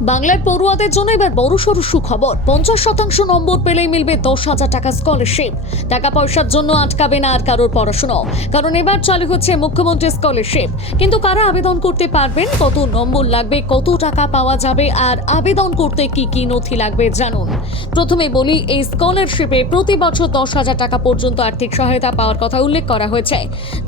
বাংলার পড়ুয়াদের জন্য এবার বড়সড় সুখবর। 50% নম্বর পেলেই মিলবে 10,000 টাকা স্কলারশিপ। টাকা পয়সার জন্য আটকাবে না আর কারোর পড়াশোনা, কারণ এবার চালু হচ্ছে মুখ্যমন্ত্রী স্কলারশিপ। কিন্তু কারা আবেদন করতে পারবেন, কত নম্বর লাগবে, কত টাকা পাওয়া যাবে, আর আবেদন করতে কি কি নথি লাগবে জানুন। প্রথমে বলি, এই স্কলারশিপে প্রতি বছর 10,000 টাকা পর্যন্ত আর্থিক সহায়তা পাওয়ার কথা উল্লেখ করা হয়েছে।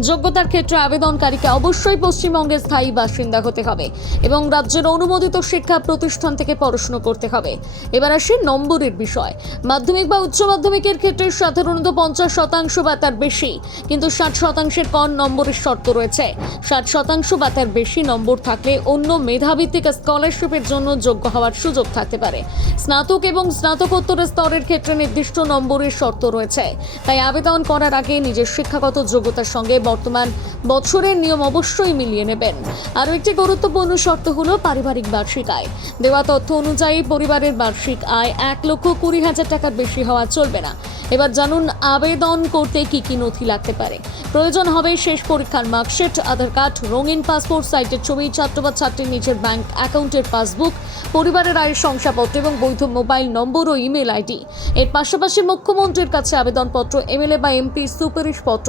যোগ্যতার ক্ষেত্রে আবেদনকারীকে অবশ্যই পশ্চিমবঙ্গের স্থায়ী বাসিন্দা হতে হবে এবং রাজ্যের অনুমোদিত শিক্ষা প্রতিষ্ঠান থেকে পড়াশোনা করতে হবে। এবার আসি নম্বরের বিষয়। মাধ্যমিক বা উচ্চ মাধ্যমিকের ক্ষেত্রে সাধারণত 50% বা তার বেশি, কিন্তু 60% কম নম্বরের শর্ত রয়েছে। 60% বা তার বেশি নম্বর থাকলে অন্য মেধাভিত্তিক স্কলারশিপের জন্য যোগ্য হওয়ার সুযোগ থাকতে পারে। স্নাতক এবং স্নাতকোত্তর স্তরের ক্ষেত্রে নির্দিষ্ট নম্বরের শর্ত রয়েছে, তাই আবেদন করার আগে নিজের শিক্ষাগত যোগ্যতার সঙ্গে বর্তমান বছরের নিয়ম অবশ্যই মিলিয়ে নেবেন। আরও একটি গুরুত্বপূর্ণ শর্ত হলো পারিবারিক বার্ষিক আয়। দেওয়া তথ্য অনুযায়ী পরিবারের বার্ষিক আয় 1,20,000 টাকার বেশি হওয়া চলবে না। এবার জানুন আবেদন করতে কি কি নথি লাগতে পারে। প্রয়োজন হবে শেষ পরীক্ষার মার্কশিট, আধার কার্ড, রঙিন পাসপোর্ট সাইজের ছবি, ছাত্র বা ছাত্রীর নিজের ব্যাংক অ্যাকাউন্টের পাসবুক, পরিবারের আয়ের শংসাপত্র এবং বৈধ মোবাইল নম্বর ও ইমেল আইডি। এর পাশাপাশি মুখ্যমন্ত্রীর কাছে আবেদনপত্র, এমএলএ বা এমপি সুপারিশপত্র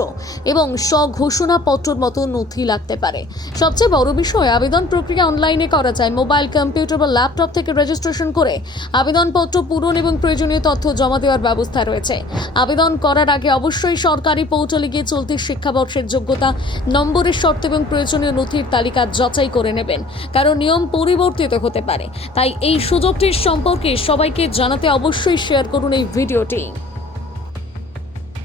এবং স্বঘোষণাপত্রের মতো নথি লাগতে পারে। সবচেয়ে বড় বিষয়, আবেদন প্রক্রিয়া অনলাইনে করা যায়। মোবাইল, কম্পিউটার বা ল্যাপটপ থেকে রেজিস্ট্রেশন করে আবেদনপত্র পূরণ এবং প্রয়োজনীয় তথ্য জমা দেওয়ার ব্যবস্থা রয়েছে। আবেদন করার আগে অবশ্যই সরকারি পোর্টালে গিয়ে চলতি শিক্ষাবর্ষের যোগ্যতা, নম্বরের শর্ত এবং প্রয়োজনীয় নথির তালিকা যাচাই করে নেবেন, কারণ নিয়ম পরিবর্তিত হতে পারে। তাই এই সুযোগটির সম্পর্কে সবাইকে জানাতে অবশ্যই শেয়ার করুন এই ভিডিওটি।